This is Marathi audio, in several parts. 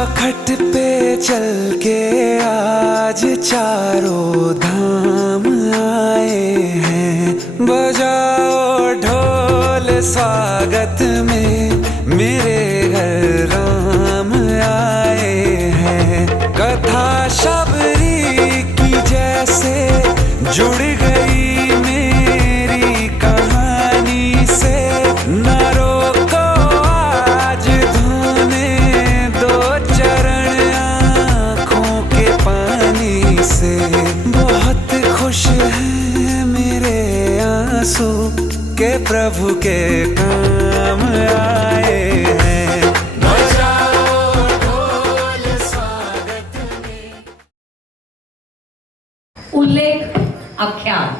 खट पे चल के आज चारों धाम आए हैं। बजाओ ढोल स्वागत में मेरे घर राम आए हैं। कथा शबरी की जैसे जुड़ गई मेरी कहानी से। न रोको आज धोने दो चरण आँखों के पानी से। बहुत खुश हैं मेरे आंसू के प्रभु के काम आए हैं। बजाओ ढोल स्वागत में। उल्लेख आख्यान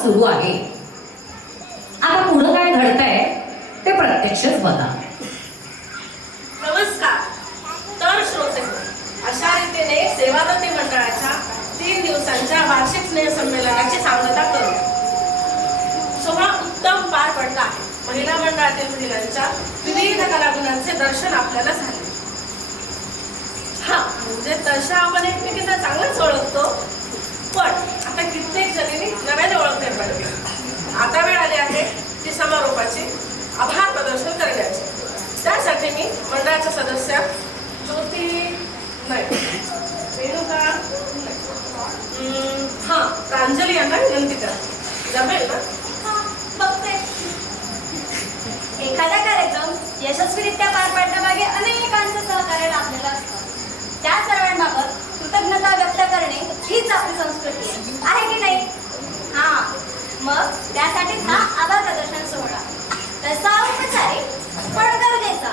सुरू आहे। आता पुढे काय घडतंय ते प्रत्यक्षच बघा। नमस्कार तर श्रोते, अशा रीतीने सेवाव्रती मंडळाच्या 3 दिवसांच्या वार्षिक स्नेहसंमेलनाची सांगता करू। सोहळा उत्तम पार पडला आहे। महिला मंडळातील महिलांच्या विविध कलागुणांचे दर्शन आपल्याला झाले. हा म्हणजे तशा आपण एकमेकींना चांगलंच ओळखतो, पण आता कित्येक जणींनी नव्याने ओळखणे पडते. आता वेळ आली आहे ती समारोपाची आभार प्रदर्शन करण्याची. त्यासाठी मी मंडळाच्या सदस्या ज्योती नाही रेणुका हां प्रांजली यांना विनंती करा. जमेल ना? बघते. एखादा कार्यक्रम यशस्वीरित्या पार पाडण्यामागे अनेकांचं सहकार्य लाभलेलं असतं. त्या सर्वांबाबत कृतज्ञता व्यक्त करणे हीच आपली संस्कृती आहे की नाही? हा, मग त्यासाठीच हा आभार प्रदर्शन सोहळा. तसा औपचारिक पण गरजेचा.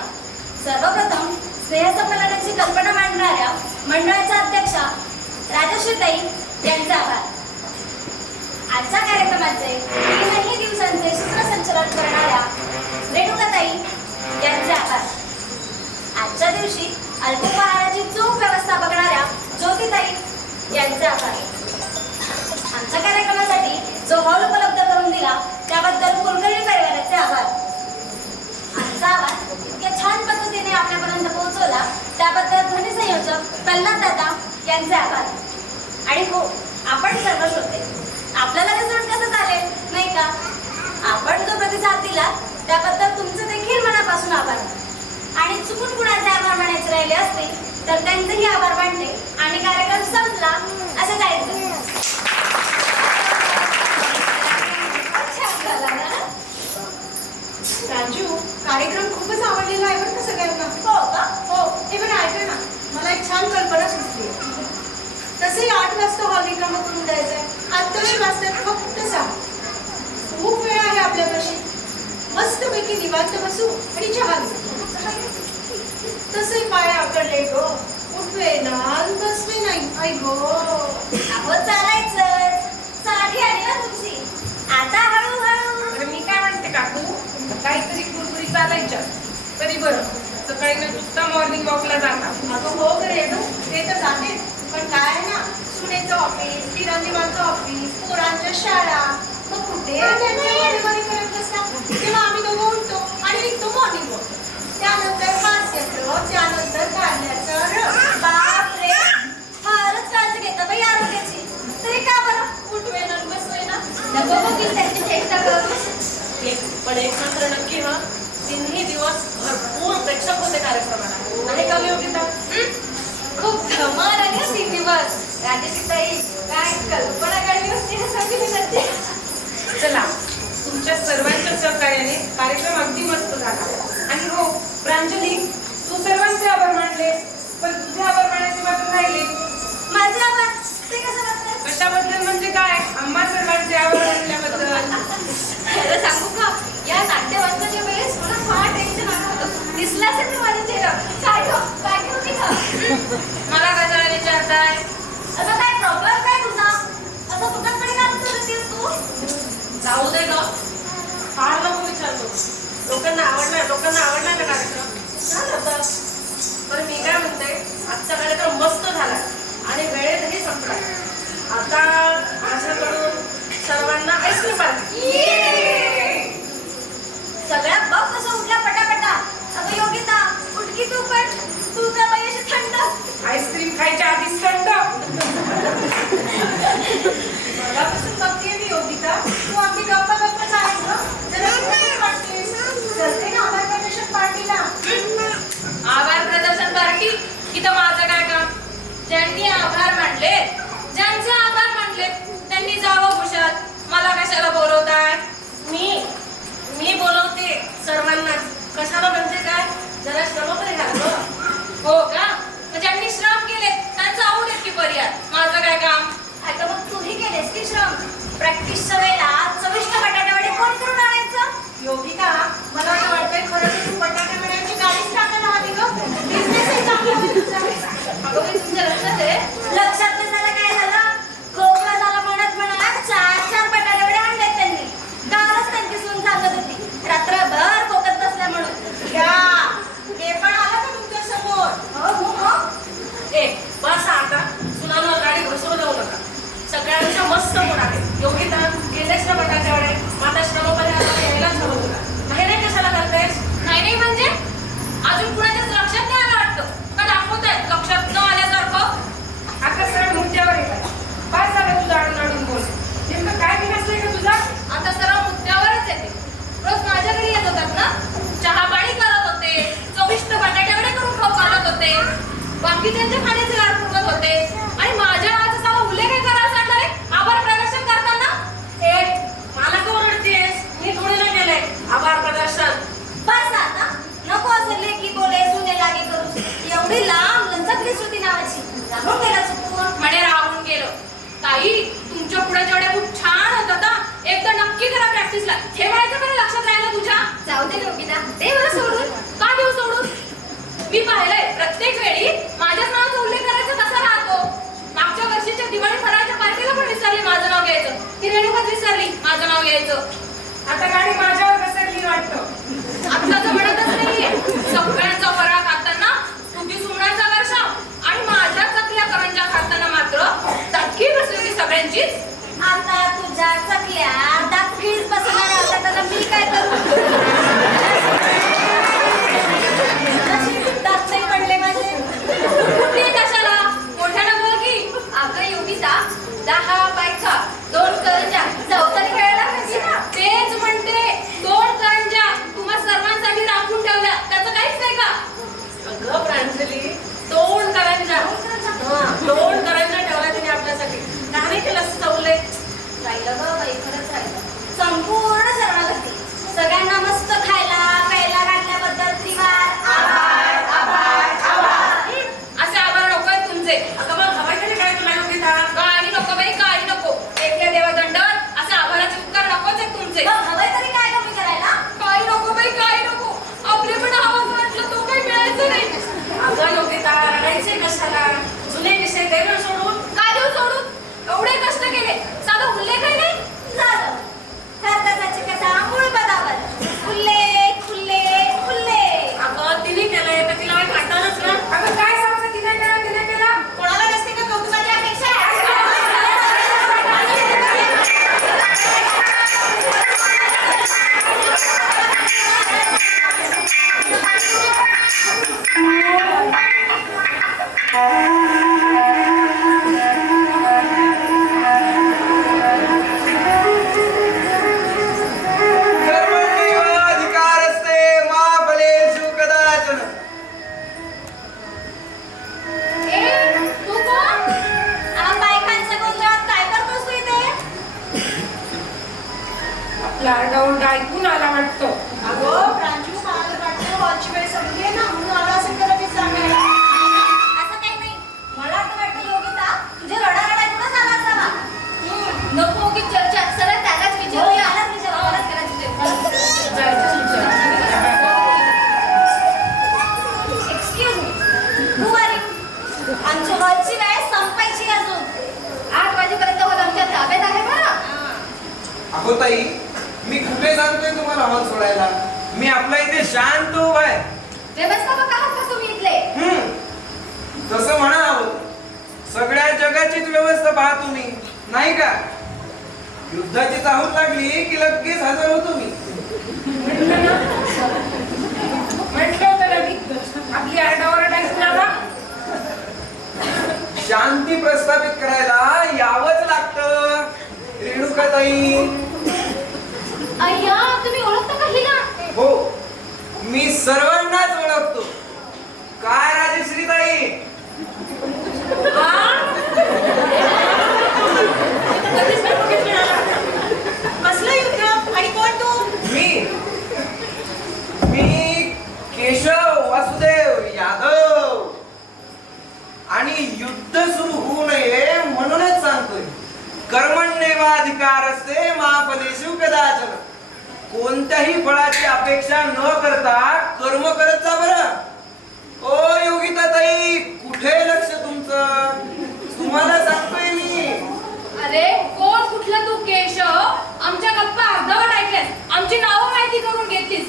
सर्वप्रथम स्नेहसंमेलनाची कल्पना मांडणाऱ्या मंडळाच्या अध्यक्षा राजश्रीताई यांचे आभार. आजच्या कार्यक्रमाचे 3 दिवसांचे सूत्रसंचालन करणाऱ्या रेणुकाताई यांचे आभार. आजच्या दिवशी अल्पोपहाराची चोख व्यवस्था बघणाऱ्या ज्योतिताई यांचे आभार. आमच्या कार्यक्रमासाठी जो हॉल उपलब्ध करून दिला त्याबद्दल कुलकर्णी परिवाराचे आभार. आमचा आवाज इतक्या छान पद्धतीने आपल्यापर्यंत पोहोचवला त्याबद्दल ध्वनी संयोजक प्रल्हाद दादा यांचे आभार. आणि हो, आपण सर्व श्रोते, आपल्याला रिझल्ट कसं चालेल नाही का? आपण जो प्रतिसाद दिला त्याबद्दल तुमचे देखील मनापासून आभार. आणि चुकून कुणाचे आभार मानायचे राहिले असतील तर त्यांचेही आभार मानले आणि कार्यक्रम संपला असं जाहीर केले. छान झाला ना? राजू, कार्यक्रम खूपच आवडलेला आहे बरं का सगळ्यांना. हो का? हो, हे बरं ऐका ना, मला एक छान कल्पना सुचली. तसंही 8 वाजता हॉल रिकामा करून द्यायचंय. आत्ताशी वाजतात फक्त 6. खूप वेळ आहे आपल्यापाशी. मस्तपैकी निवांत बसू आणि चहा घेऊ. तसे पाय आकडले गो, उठवे ना बसवे नाही. आई गो, अहो चालायचं. साठी आली ना तुमची. आता हळूहळू. अरे मी काय म्हणते काकू, काहीतरी कुरकुरी चालायच्या तरी बरं. सकाळी न चुकता मॉर्निंग वॉकला जातात. अगं हो ग रेणू, ते तर जाते, पण काय आहे ना, सुनेचं ऑफिस, किरणजीवांचं ऑफिस, पोरांच्या शाळा, मग कुठे त्यांच्या मध्ये करत असतात. तेव्हा आम्ही दोघं उठतो आणि निघतो मॉर्निंग वॉक. त्यानंतर हास्यक्रम, त्यानंतर काढण्याचा रस. बापरे, फारच काळजी घेता बाई आरोग्याची. तरी का बरं उठवे ना बसवे ना? नको होतील त्यांची चेष्टा करू. पण एक मात्र नक्की हा, 3 दिवस भरपूर प्रेक्षक होते कार्यक्रमाला. आणि कमी होती खूप धमाल आणि 3 दिवस. राजेश्रीताई काय कल्पना काढली असते ह्यासाठी मी करते. चला, तुमच्या सर्वांच्या सहकार्याने कार्यक्रम अगदी मस्त झाला. आणि हो प्रांजली, तू सर्वांचे आभार मानले, पण तुझे आभार मानायचे मात्र राहिले. माझे आभार ते कशाबद्दल? कशाबद्दल म्हणजे काय? आम्हा सर्वांचे आभार मानल्याबद्दल. खरं सांगू का, या नाट्यवंताच्या वेळेस मला फार टेन्शन आलं होतं. दिसला असेल मी माझ्या चेहरा. काय होती का? मला कशाला विचारताय? असं काय प्रॉब्लेम काय तुझा? असं तुझ्याकडे का होतीस तू? जाऊ दे ग, फार नको विचारतो. लोकांना आवडणार ना कार्यक्रम. झालं होतं. पण मी काय म्हणते, आजचा कार्यक्रम मस्त झाला आणि वेळेतही संपला. आता माझ्याकडून सर्वांना आईस्क्रीम पार्टी. सगळ्या बघ कसं उठल्या पटापटा. अगं योगिता, उठकी तू पण. तू का बाई अशी थंड? आईस्क्रीम खायच्या आधीच थंड. मगापासून बघतेय मी योगिता, तू अगदी गप्पा चालेल ग. जरा कुठे वाटतेस? चलते ना आभार प्रदर्शन पार्टीला. आभार प्रदर्शन पार्टी इथं माझं काय काम? ज्यांनी आभार मानले, ज्यांचे आभार मानले त्यांनी जावं खुशात. मला कशाला बोलवताय? मी बोलवते सर्वांनाच. कशाला म्हणजे काय, जरा श्रम तरी घालतो. हो का? मग ज्यांनी श्रम केले त्यांचं आवू देत की पर्याय. माझं काय काम? अगं मग तूही केलेस की श्रम. प्रॅक्टिसच्या वेळेला चविष्ट बटाट्यावडे कोण करून आणायचं? योगिता, मला असं वाटतंय खरं तर तू बटाटा वड्यांची गाडीच टाकायला हवी ग. बिझनेसही चांगला होईल तुझा. अगं बाई, तुमच्या लक्षात आहे? लक्षात नसायला काय झालं? खोकला झाला म्हणत 4 बटाट्यावडे आणलेत त्यांनी. बाकीच्यांच्या खाण्याचे लाड पुरवत होते आणि माझ्या नावाचा साला उल्लेख काय करायला सांगणार आहे आभार प्रदर्शन करताना? मला का ओरडतेस? मी थोडी ना केलंय आभार प्रदर्शन. बस आता नको असं लेकी बोले सुने लागे करू. एवढी लांब लंचकली श्रुती नावाची राहून गेला चुकून. म्हणे राहून गेलं. ताई तुमच्या पुढे जेवढ्या खूप छान होतं ना, एकदा नक्की करा प्रॅक्टिसला. ठेवायचं बरं लक्षात राहिलं तुझ्या. जाऊ दे योगिता, दे मला सोडून. का देऊ सोडून? मी पाहिलंय प्रत्येक वेळी माझ्याच नावाचा उल्लेख करायचा कसा राहतो. मागच्या वर्षीच्या दिवाळी फराळच्या पार्टीला पण विसरली माझं नाव घ्यायचं. ती रेणुकाच विसरली माझं नाव घ्यायचं. आता गाडी माझ्यावर घसरली वाटतं. आत्ताच म्हणतच नाहीये. सगळ्यांचा फराळ खाताना तुझी सुमणाचा वर्षा आणि माझ्या चकल्या करंजा खाताना मात्र टक्की बसलेली सगळ्यांचीच. आता तुझ्या चकल्या दाखलीच बसणार होता तर मी काय करू? दात नाही पडले माझे. कुठे कशाला मोठ्यानं बोल की. अगं योगिता, 10 बायका 2 करंजा चौथारी खेळायला पाहिजे ना. तेच म्हणते 2 करंजा तुम्हा सर्वांसाठी राखून ठेवल्या त्याचं काहीच नाही का? अगं प्रांजली, 2 करंजा. 2 करंजा ठेवला तिने आपल्यासाठी. का नाही केलं असं चवलंय? राहिलं ग बाई, खरंच राहिलं. संपूर्ण शरणागती. सगळ्यांना मस्त खायला प्यायला घातल्याबद्दल त्रिवार आभार आभार आभार. असे आभार नकोय तुमचे. अगं मग हवाय तरी काय तुला योगिता? काही नको बाई, काही नको. एकट्या देवादंडात असे आभाराचे उपकार नकोच आहेत तुमचे. मग हवंय तरी काय कमी करायला? काही नको बाई, काही नको. आपले पण आवाज वाटलं तो काही मिळायचं नाही. अगं योगिता, रडायचे कशाला? जुने विषय दे ना सोडून. काय देऊ सोडून? एवढे कष्ट केले, साधा उल्लेखही नाही. झालं. हरकताची कथा मूळ पदावर. उल्लेख उल्लेख उल्लेख. अगं तिने केलंय तर तिला वाईट वाटणारच ना. अगं काय सांगतो, तिने केला कोणाला नसते का कौतुकाची अपेक्षा? कर्मण्येवाधिकारस्ते मा फलेषु कदाचन. तू कोण? बायकांच्या गोंधळात काय करतोस तू इथे? आपला आरडाओरडा ऐकून आला वाटतो. अगं प्रांजू, मला वाटतं हॉलची वेळ संपली आहे ना, म्हणून आला असेल तर लगेच सांगायला. असं काही नाही. मला तर वाटतं योगिता तुझे रडारड ऐकूनच आला असावा. नको की चर्चा सरळ त्यालाच विचारूया. त्यालाच विचारू. मलाच करायची excuse me, who are you? आमची हॉलची वेळ संपायची अजून. 8 वाजेपर्यंत हॉल आमच्या ताब्यात आहे बरं. अहो ताई, मी कुठे सांगतोय तुम्हाला हॉल सोडायला? मी आपल्या इथे शांत उभा आहे. व्यवस्थापक आहात का तुम्ही इथले? तसं म्हणा हवं. सगळ्या जगाचीच व्यवस्था पाहा तुम्ही, नाही का? युद्धाची चाहूल लागली की लगेच हजर होतो मी. म्हटलं होतं ना मी, आपली आरडाओरडा ऐकून आला. शांती प्रस्थापित करायला यावंच लागतं. रेणुकाताई, अय्या, तुम्ही ओळखता का हिला? हो, मी सर्वांनाच ओळखतो. काय राजश्रीताई? कसलं युद्ध आणि कोण तू? मी केशव वासुदेव यादव. आणि युद्ध सुरू होऊ नये म्हणूनच सांगतोय. कर्मण्येवाधिकारस्ते मा फलेषु कदाचन. कोणत्याही फळाची अपेक्षा न करता कर्म करत जा बरं. ओ योगिताताई, कुठे लक्ष तुमचं? तुम्हाला सांगतोय मी. अरे कोण कुठलं तू केशव? आमच्या गप्पा अर्धवट ऐकल्यास, आमची नावं माहिती करून घेतलीस.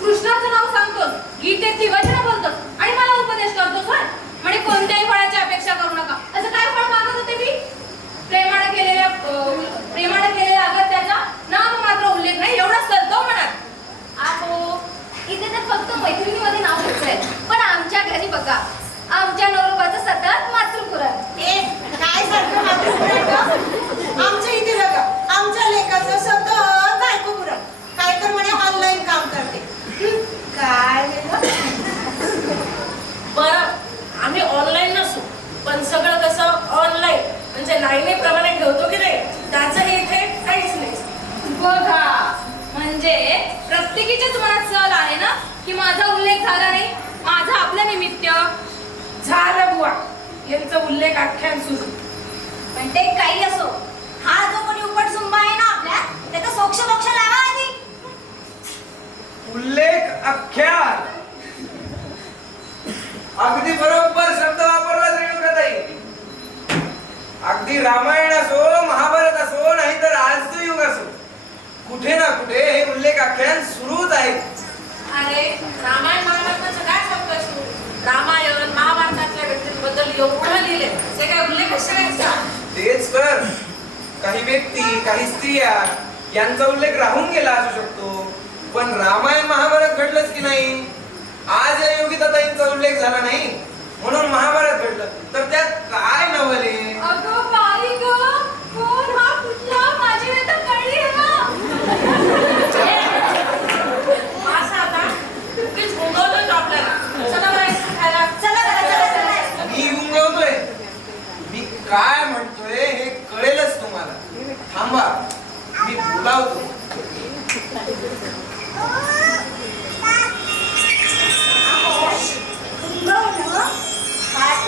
कृष्णाचं नाव सांगतोस, गीतेतली वचनं बोलतोस आणि मला उपदेश करतोस. म्हणजे कोणत्याही फळाची अपेक्षा करू नका. असं काय फळ मागत होते मी? प्रेमाने केलेल्या अगत्याचा नाम मात्र उल्लेख नाही एवढा सलतो म्हणत. आहो, इथे तर फक्त मैत्रिणीमध्ये नाव घ्यायचंय. उल्लेख आख्यान सुरू. पण ते काही असो, हा जो कोणी उपटसुंब आहे ना आपल्या, त्याचा सोक्ष मोक्ष लावा आधी. उल्लेख आख्यान. अगदी बरोबर शब्द वापरला रेणुकाताई. अगदी रामायण असो, महाभारत असो, नाहीतर आजचं युग असो, कुठे ना कुठे हे उल्लेख आख्यान सुरूच आहे. अरे रामायण महाभारताचं काय सांगतोय तू? रामायण महाभारतातल्या व्यक्तींबद्दल एवढं लिहिले, ते काय उल्लेख कशाचा? तेच तर. काही व्यक्ती, काही स्त्रिया यांचा उल्लेख राहून गेला असू शकतो, पण रामायण महाभारत घडलंच की नाही. आज या योगिताताईंचा उल्लेख झाला नाही म्हणून महाभारत घडलं, तर त्यात काय नवले? अगं बाई गं, कोण हा कुठला? माझी वेळ तर कळली आहे ना. असं आता उगीच गोंधळतोय तो आपल्याला. चला बरं आईस्क्रीम खायला. चला बरं, चला चला. मी गुंगवतोय. मी काय म्हणतोय हे कळेलच तुम्हाला. थांबा, मी बोलावतो.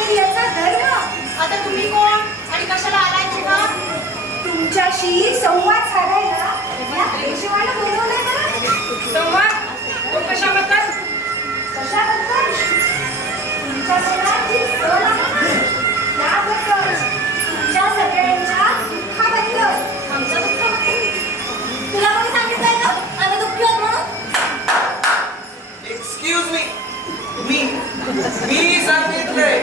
याचा धर्म. आता तुम्ही कोण आणि कशाला आलाय तेव्हा? तुमच्याशी संवाद साधायला या पेशवाला बोलवलंय बरं. संवाद तो कशाबद्दल? कशाबद्दल? तुमच्या सगळ्यांची सहल आहे ना, त्याबद्दल. तुमच्या सगळ्यांच्या दुःखाबद्दल. आमचं दुःख. तुला कोणी सांगितलंय का आम्ही दुःखी आहोत म्हणून? Excuse me. मी सांगितलंय.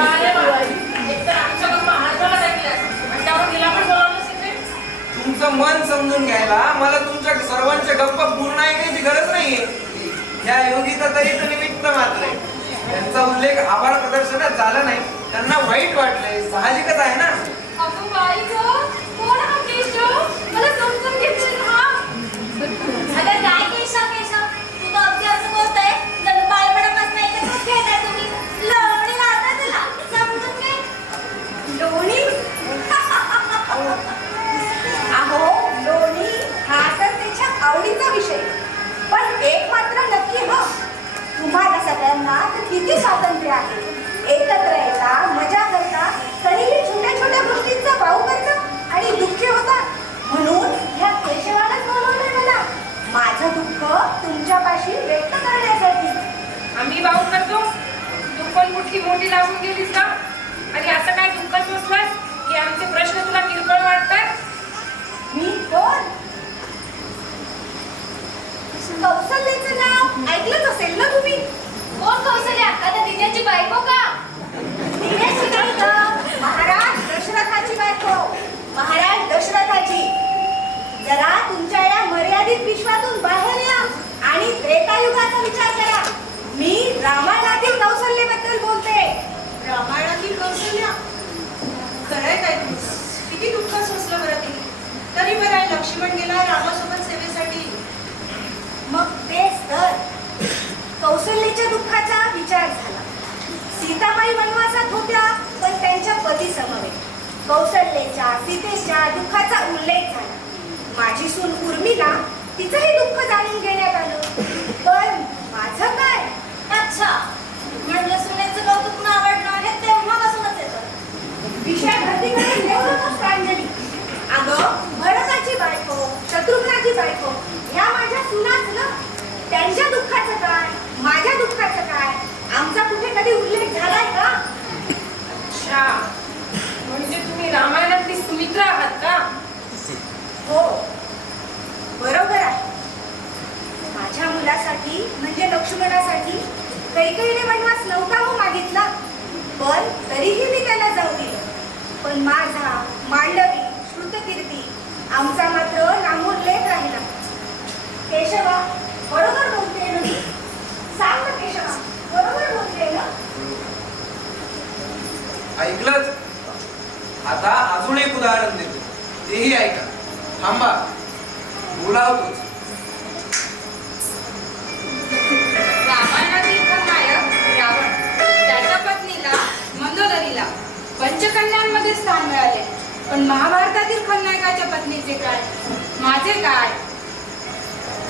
अरे वा, एकतर आमच्या गप्पा हाताला ऐकल्यास आणि त्यावर तिला पण बोलावलंच इथे. तुमचं मन समजून घ्यायला मला तुमच्या सर्वांच्या गप्पा पूर्ण ऐकायची गरज नाहीये. या योगिताताईचं निमित्त मात्र आहे. त्यांचा उल्लेख आभार प्रदर्शनात झाला नाही, त्यांना वाईट वाटलंय. साहजिकच आहे ना. अगं बाई गं, कोण हा केशव? मला समजून घेतलं हा. अगं काय केशव केशव, तू तर अगदी असं बोलतोय जणू बालपणापासून एकत्रच खेळताय तुम्ही. लोणी लावता तुला, समजून घे. लोणी. अहो, लोणी हा तर त्याच्या आवडीचा विषय. पण एक मात्र नक्की हं, तुम्हाला सगळ्यांना तर किती स्वातंत्र्य आहे. एकत्र येता, मजा करता, तरीही छोट्या छोट्या गोष्टींचा भाव करता आणि दुःखी होता. म्हणून ह्या केशवालाच बोलवलंय मला, माझं दुःख तुमच्यापाशी व्यक्त करण्यासाठी. आम्ही भाऊ करतो. तू पण कुठली मोठी लागून गेलीस का? आणि असं काय दुःख सोसलास की आमचे प्रश्न तुला किरकोळ वाटतात? मी कोण? कौशल्याचं नाव ऐकलंच असेल ना तुम्ही. कोण कौशल्या? आता दिद्याची बायको का? दिनेश नाही गं, महाराज दशरथाची बायको. महाराज दशरथाची. जरा तुमच्या या मर्यादित विश्वातून बाहेर या आणि त्रेतायुगाचा विचार करा. मी रामायणातील कौशल्यबद्दल बोलते. रामायणातील कौशल्य? खरंय काय तुमचं? किती दुःख सोसलं बरं तिने. तरी बरं लक्ष्मण गेला रामासोबत सेवेसाठी. मग तेच तर कौशल्याच्या दुःखाचा विचार झाला. सीताबाई वनवासात होत्या, पण त्यांच्या पती समवेत कौशल्याच्या सीतेच्या दुःखाचा उल्लेख झाला. माझी सून उर्मिला, तिचंही दुःख जाणून घेण्यात आलं. पण माझं काय? अच्छा, म्हणजे सुनेचं कौतुक न आवडणं हे तेव्हापासूनच येतं. विषय भरतीकडे नेऊनच प्रांजली. अगं, भरताची बायको, शत्रुघ्नाची बायको ह्या माझ्या सुनाच ना. त्यांच्या दुःखाचं काय, माझ्या दुःखाचं काय, आमचा कुठे कधी उल्लेख झालाय का? अच्छा, म्हणजे तुम्ही रामायणातली सुमित्रा आहात का? हो, बरोबर आहे. माझ्या मुलासाठी म्हणजे लक्ष्मणासाठी कैकेयीने वनवास नव्हता हो मागितला, पण तरीही मी त्याला जाऊ दिलं. पण माझा, मांडवी, श्रुतकीर्ती आमचा मात्र नामोल्लेख राहिला. केशवा, बरोबर बोलते ना मी? सांग ना केशवा, बरोबर बोलते ना? ऐकलंच. आता अजून एक उदाहरण देतो, तेही ऐका. थांबा, बोलावतोच. रामायणातील खलनायक रावण, त्याच्या पत्नीला मंदोदरीला पंचकन्यांमध्ये स्थान मिळाले. पण महाभारतातील खलनायकाच्या पत्नीचे काय, माझे काय?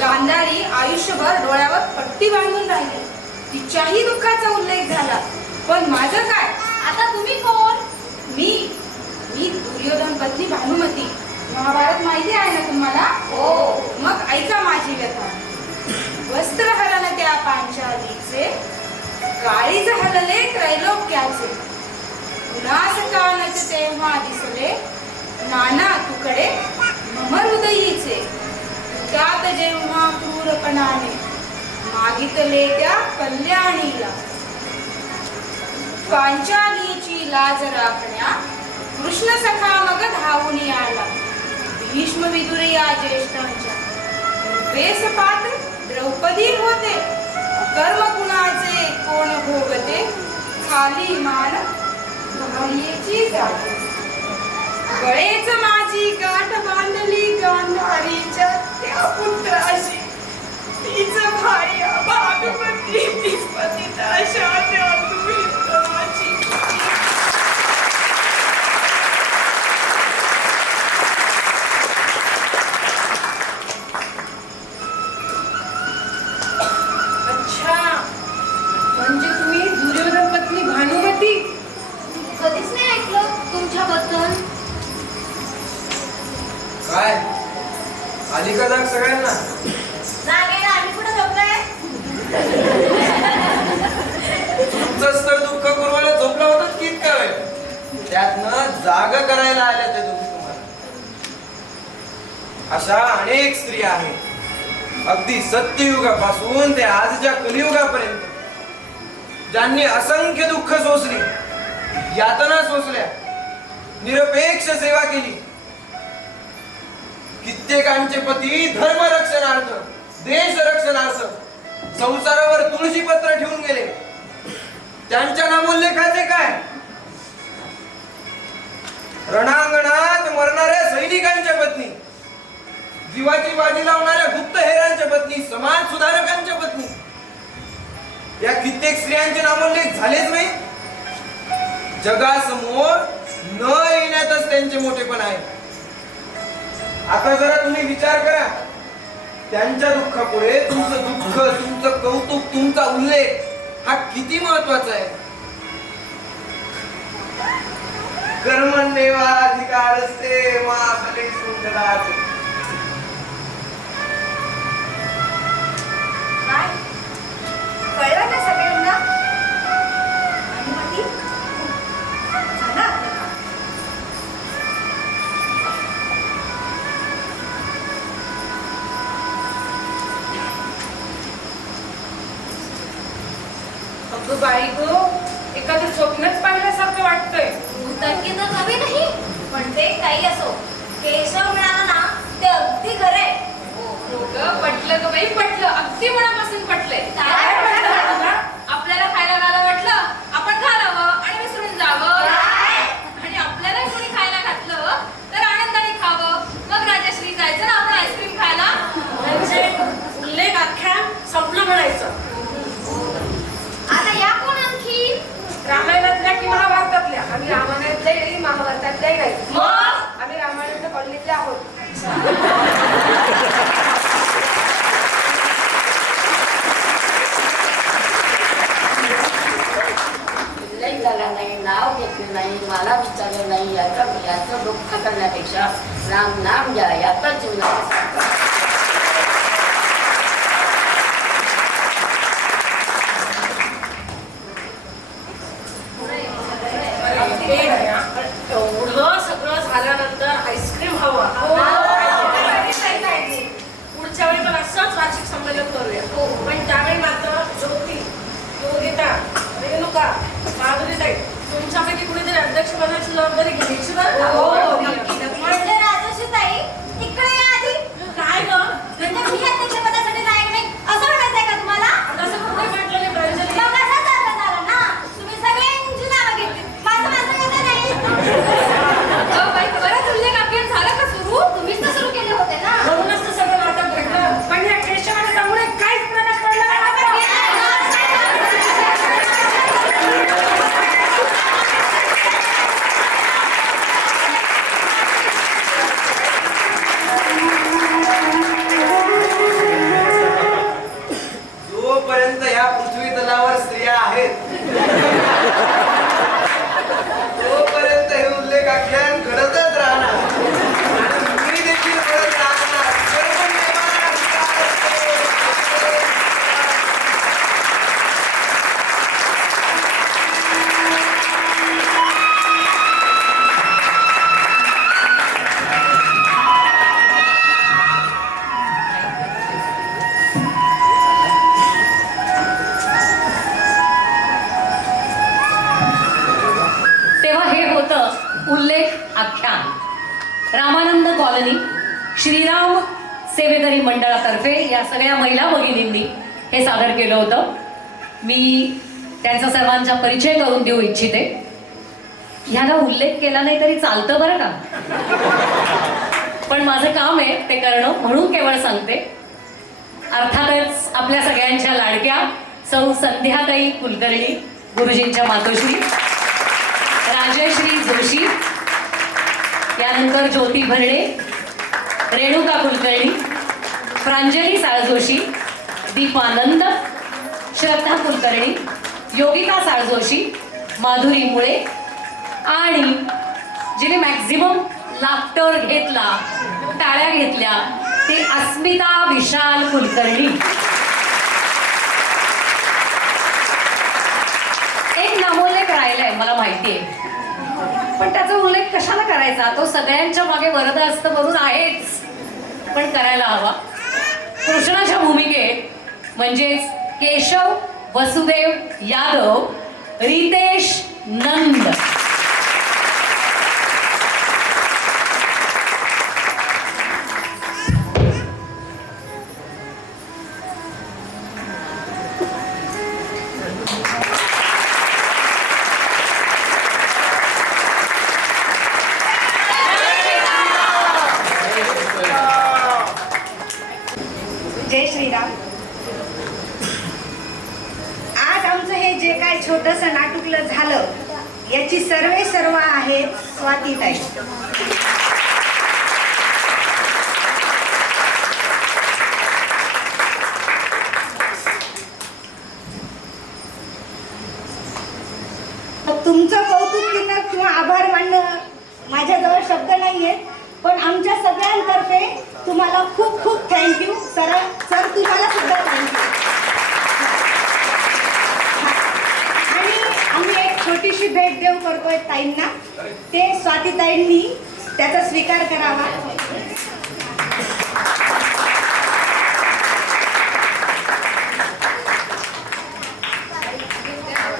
गांधारी आयुष्यभर डोळ्यावर पट्टी बांधून राहिली. तिच्याही दुःखाचा उल्लेख झाला. पण माझं काय? आता तुम्ही कोण? मी दुर्योधन पत्नी भानुमती. महाभारत माहिती आहे ना तुम्हाला? हो. मग ऐका माझी व्यथा. वस्त्र हरण त्या पांचालीचे, काळीज हलले त्रैलोक्याचे. पुन्हा कानच तेव्हा दिसले, नाना तुकडे मम हृदयीचे. त्यात जेव्हा क्रूरपणाने मागितले त्या कल्याणीला. पांचालीची लाज राखण्या कृष्ण सखा मग धावून आला. भीष्म विदुर या ज्येष्ठांच्या वेश पात्र द्रौपदी होते. कर्म कुणाचे कोण भोगते, खाली मान घालीची जाते. गळेच माझी गाठ बांधली गांधारीच्या त्या पुत्राशी. तीच भार्या भानुमती, तीच पतिता शान्या दुहितराची. अच्छा, म्हणजे तुम्ही दुर्योधन पत्नी भानुमती? कधीच नाही ऐकलं तुमच्याबद्दल. काय आली का जाग सगळ्यांना? जागेला आम्ही कुठं झोपलोय? तुमचंच तर दुःख पूर्वाला झोपला होता की इतका वेळ. त्यातनं जाग करायला आल्या त्या तुम्ही तुम्हाला. अशा अनेक स्त्रिया आहेत, अगदी सत्ययुगापासून ते आजच्या कलियुगापर्यंत, ज्यांनी असंख्य दुःख सोसली, यातना सोसल्या, निरपेक्ष सेवा केली. कित्येकांचे पती धर्म रक्षणार्थ, देश रक्षणार्थ संसारावर तुळशी पत्र ठेवून गेले. त्यांच्या नामोल्लेखाचे काय? रणांगणात मरणाऱ्या सैनिकांच्या पत्नी, जीवाची बाजी लावणाऱ्या गुप्तहेरांच्या पत्नी, समाज सुधारकांच्या पत्नी, या कित्येक स्त्रियांचे नामोल्लेख झालेच नाही. जगासमोर न येण्यातच त्यांचे मोठेपण आहे. आता जरा तुम्ही विचार करा, त्यांच्या दुःखापुढे तुमचं दुःख, तुमचं कौतुक, तुमचा उल्लेख हा किती महत्वाचा आहे. कर्मण्येवा अधिकारस्ते मा फलेषु कदाचित्. काय कळलं ना सगळ्यांना? भानुमती झाला आपलं काम. अगं बाई गो, एखादं स्वप्नच पाहिल्यासारखं वाटतंय. भूतंकी तर नवी नाही, पण ते काही असो, केशव मिळाला ना ते अगदी खरंय. हो ग, पटलं ग बाई, पटलं. अगदी मनापासून पटलंय. काय पटलं तुला? आपल्याला खायला घाला म्हटलं, आपण घालावं आणि विसरून जावं. काय? आणि आपल्याला कोणी खायला घातलं तर आनंदाने खावं. मग राजश्री जायचं ना आपण आईस्क्रीम खायला. म्हणजे उल्लेख आख्यान संपलं म्हणायचं. आता या कोण आणखी? रामायणातल्या की महाभारतातल्या? आम्ही रामायणातल्या नाही, महाभारतातल्याही नाही. मग आम्ही रामायणाच्या कॉलनीतले आहोत. उल्लेख झाला नाही, नाव घेतलं नाही, मला विचारलं नाही, याचं दुःख करण्यापेक्षा राम नाम घ्या, याचाच जीवनाचा एवढं सगळं झाल्यानंतर आईस्क्रीम हवं. पुढच्या वेळी पण असंच वार्षिक संमेलन करूया. पण त्यावेळी मात्र ज्योती, योगिता, रेणुका, माधुरीताई तुमच्यापैकी कुणीतरी अध्यक्षपदाची जबाबदारी घ्यायची बरं. म्हणजे राजश्रीताई इकडे या आधी. काय ग? म्हणजे मी अध्यक्षपदासाठी लायक नाही असं म्हणायचंय का तुम्हाला? असं कुठे म्हटलं नाही प्रांजली. मग असं झालं ना, तुम्ही सगळ्यांची नावं घेतली, माझं घेतलं नाही. अगं बाई, बरंच उल्लेख आख्यान झालं का सुरू? तुम्हीच तर सुरू केले होते ना. म्हणूनच तर सगळं नाटक घडलं. पण या केशवाने त्यामुळे काहीच प्रकाश पडला नाही. तोपर्यंत हे उल्लेख आख्यान घडतच राहणार आणि मी देखील घडत राहणार. सर्व तेव्हा हे होतं उल्लेख आख्यान. रामानंद कॉलनी श्रीराम सेवेकरी मंडळातर्फे या सगळ्या महिला भगिनींनी हे सादर केलं होतं. मी त्यांचा सर्वांचा परिचय करून देऊ इच्छिते. ह्याला उल्लेख केला नाही तरी चालतं बरं का, पण माझं काम आहे ते करणं, म्हणून केवळ सांगते. अर्थातच आपल्या सगळ्यांच्या लाडक्या सौ संध्याताई कुलकर्णी, गुरुजींच्या मातोश्री, राजश्री जोशी, यानंतर ज्योती भरणे, रेणुका कुलकर्णी, प्रांजली साळजोशी, दीपानंद, श्रद्धा कुलकर्णी, योगिता साळजोशी, माधुरी मुळे आणि जिने मॅक्झिमम लाफ्टर घेतला, टाळ्या घेतल्या, ते अस्मिता विशाल कुलकर्णी. एक नामोल्लेख राहिलाय मला माहितीये, पण त्याचा उल्लेख कशाला करायचा? तो सगळ्यांच्या मागे वरद असतं म्हणून आहेच, पण करायला हवा. कृष्णाच्या भूमिकेत म्हणजेच केशव वसुदेव यादव रितेश नंद. जय श्रीराम. आज आमचं हे जे काय छोटंसं नाटुकलं झालं याची सर्व आहेत स्वातीताई. तुमचं कौतुक करणं किंवा आभार मानणं माझ्याजवळ शब्द नाहीये, पण आमच्या सगळ्यांतर्फे तुम्हाला खूप खूप थँक्यू. सर तुम्हाला सुद्धा थँक्यू. आणि आम्ही एक छोटीशी भेट देऊ करतोय ताईंना, ते स्वातीताईंनी त्याचा स्वीकार करावा.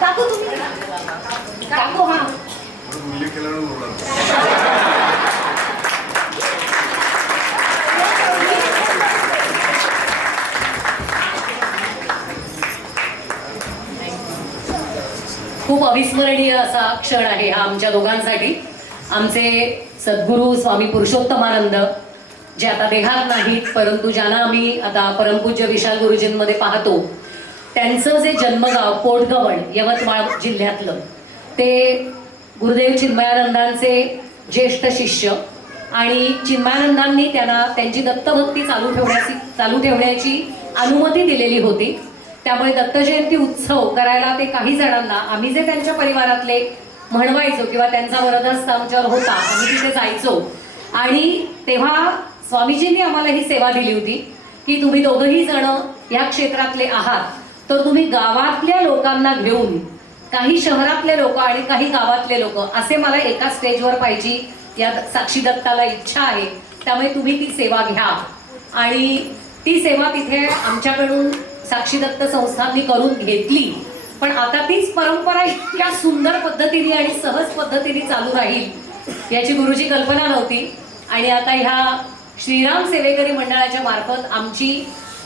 काकू तुम्ही काकू हा खूप अविस्मरणीय असा क्षण आहे हा आमच्या दोघांसाठी. आमचे सद्गुरू स्वामी पुरुषोत्तमानंद, जे आता देहात नाहीत, परंतु ज्यांना आम्ही आता परमपूज्य विशाल गुरुजींमध्ये पाहतो, त्यांचं जे जन्मगाव पोटगवण यवतमाळ जिल्ह्यातलं, ते गुरुदेव चिन्मयानंदांचे ज्येष्ठ शिष्य, आणि चिन्मयानंदांनी त्यांना त्यांची दत्तभक्ती चालू ठेवण्याची अनुमती दिलेली होती. त्यामुळे दत्त जयंती उत्सव करायला ते काही जणांना, आम्ही जे त्यांच्या परिवारातले म्हणवायचो किंवा त्यांचा वरदहस्त आमच्यावर होता, आम्ही तिथे जायचो. आणि तेव्हा स्वामीजींनी आम्हाला ही सेवा दिली होती की तुम्ही दोघंही जण या क्षेत्रातले आहात, तर तुम्ही गावातल्या लोकांना घेऊन, काही शहरातले लोक आणि काही गावातले लोक असे मला एका स्टेजवर पाहिजे, या साक्षी दत्ताला इच्छा आहे. त्यामुळे तुम्ही ती सेवा घ्या. आणि ती सेवा तिथे आमच्याकडून साक्षी दत्त संस्थांनी करून घेतली. पण आता तीच परंपरा इतक्या सुंदर पद्धतीने आणि सहज पद्धतीने चालू राहील याची गुरुजी कल्पना नव्हती. आणि आता ह्या श्रीराम सेवेकरी मंडळाच्या मार्फत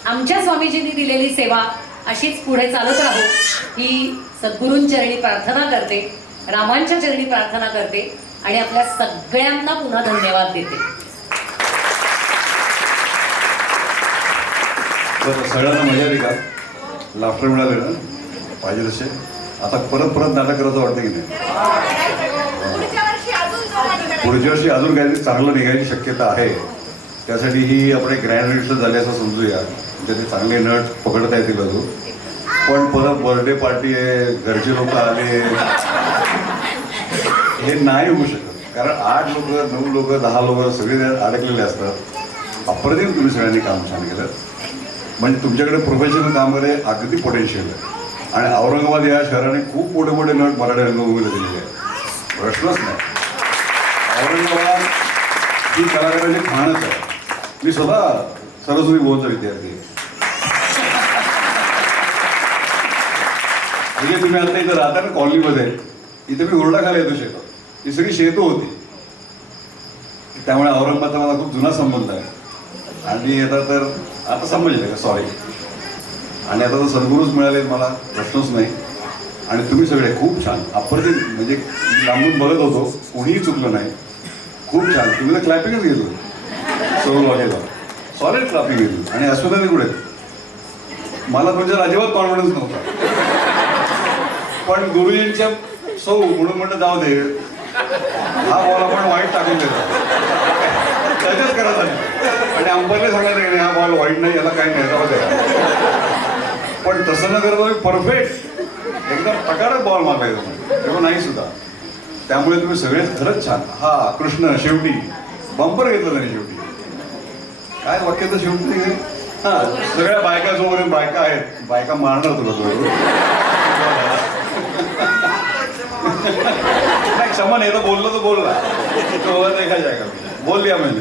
आमच्या स्वामीजींनी दिलेली सेवा अशीच पुढे चालत राहू ही सद्गुरूंचरणी प्रार्थना करते, रामांच्या चरणी प्रार्थना करते आणि आपल्या सगळ्यांना पुन्हा धन्यवाद देते. सगळ्यांना मजा आली का? लाफ्टर मिळाले ना पाहिजे तसे. आता परत नाटक करायचं वाटतं की नाही? पुढच्या वर्षी अजून काहीतरी चांगलं निघायची शक्यता आहे. त्यासाठी ही आपण ग्रँड रिहर्सल झाली असं समजूया, म्हणजे ते चांगले नट पकडता येतील अजून. पण परत बर्थडे पार्टी आहे, घरचे लोक आले, हे नाही होऊ शकत. कारण 8 लोक, 9 लोक, 10 लोक सगळे त्यात अडकलेले असतात. अप्रतिम तुम्ही सगळ्यांनी काम छान केलं. म्हणजे तुमच्याकडे प्रोफेशनल कामामध्ये अगदी पोटेन्शियल आहे. आणि औरंगाबाद या शहराने खूप मोठे मोठे नट मराठी रंगभूमीला दिलेले आहेत, प्रश्नच नाही. औरंगाबाद ही कलाकाराची खाणच आहे. मी स्वतः सरस्वती भुवनचा विद्यार्थी आहे. म्हणजे तुम्ही आता इथं राहता ना कॉलनीमध्ये, इथे मी हुरडाखाली येतो शेतात, ही सगळी शेतं होती. त्यामुळे औरंगाबादचा मला खूप जुना संबंध आहे. आणि आता समजले का, सॉरी. आणि आता तर सद्गुरूच मिळाले मला, प्रश्नच नाही. आणि तुम्ही सगळे खूप छान, अप्रतिम. म्हणजे लांबून बघत होतो, कोणीही चुकलं नाही, खूप छान. तुम्ही तर क्लॅपिंगच घेतो सोल वाजेला, सॉलिड क्लॅपिंग घेतली. आणि अस्मिताने कुठे, मला तुमच्यावर अजिबात कॉन्फिडन्स नव्हता, पण गुरुजींच्या सौ म्हणून म्हणलं जाऊ दे, हा बॉल आपण वाईट टाकून देतो, त्याच्याच करा झाली. आणि अंपायरला सांगायचं की नाही, हा बॉल वाईट नाही, याला काही नाही, जाऊ द्या. पण तसं न करता परफेक्ट एकदम टकारच बॉल मारायचा, तेव्हा नाही सुद्धा. त्यामुळे तुम्ही सगळेच खरंच छान. हा कृष्ण शेवटी बंपर घेतलं त्याने शेवटी, काय वाक्य तर शेवटी. हा, सगळ्या बायका समोर बायका आहेत, बायका मारणार तुला तो. नाही क्षमा नाही, तर बोललो तर बोलला, तो देखा जायगा, बोल लिया म्हणजे.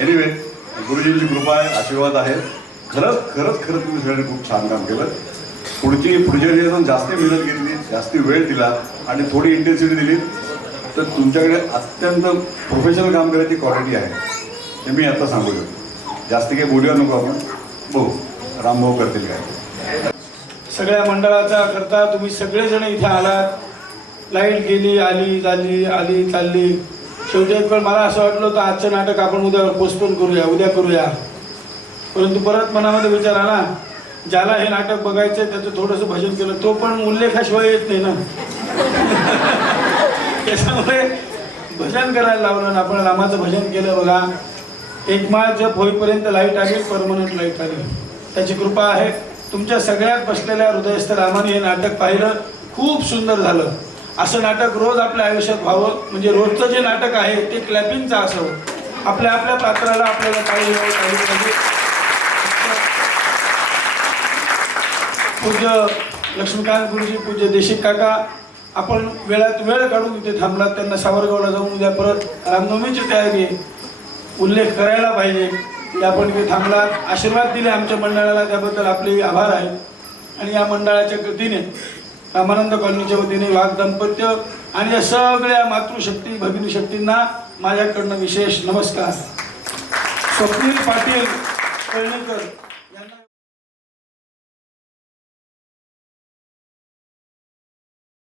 एनिवे, गुरुजींची कृपा आहे, आशीर्वाद आहे. खरंच तुम्ही सगळ्यांनी खूप छान काम केलं. पुढच्या जास्ती मेहनत घेतली, जास्ती वेळ दिला आणि थोडी इंटेन्सिटी दिली, तर तुमच्याकडे अत्यंत प्रोफेशनल काम करायची क्वालिटी आहे, हे मी आता सांगू शकतो. जास्ती काही बोलूया नको आपण, बघू रामभाऊ करतील काय. सगळ्या मंडळाचा करता तुम्ही सगळेजण इथे आलात. लाईट गेली, आली चालली. शेवटी एक वेळ मला असं वाटलं होतं आजचं नाटक आपण उद्या पोस्टपोन करूया, उद्या करूया. परंतु परत मनामध्ये विचार आला, ज्याला हे नाटक बघायचं त्याचं थोडंसं भजन केलं, तो पण उल्लेखाशिवाय येत नाही ना. त्याच्यामुळे भजन करायला लावलं आणि आपण रामाचं भजन केलं. बघा, एक माळ जप होईपर्यंत लाईट आली, परमनंट लाईट आली. त्याची कृपा आहे. तुमच्या सगळ्यात बसलेल्या हृदयस्थ रामाने हे नाटक पाहिलं, खूप सुंदर झालं. असं नाटक रोज आपल्या आयुष्यात व्हावं. म्हणजे रोजचं जे नाटक आहे ते क्लॅपिंगचं असावं. आपल्या आपल्या पात्राला आपल्याला पाहिजे. पूज्य लक्ष्मीकांत गुरुजी, पूज्य देशिक काका, आपण वेळात वेळ काढून इथे थांबलात. त्यांना सावरगावला जाऊन उद्या परत रामनवमीची तयारी आहे, उल्लेख करायला पाहिजे की आपण इथे थांबलात, आशीर्वाद दिले आमच्या मंडळाला, त्याबद्दल आपले आभार आहेत. आणि या मंडळाच्या वतीने, रामानंद कॉलनीच्या वतीने वाघ दाम्पत्य आणि या सगळ्या मातृशक्ती भगिनीशक्तींना माझ्याकडनं विशेष नमस्कार. स्वप्नील पाटील कळणीकर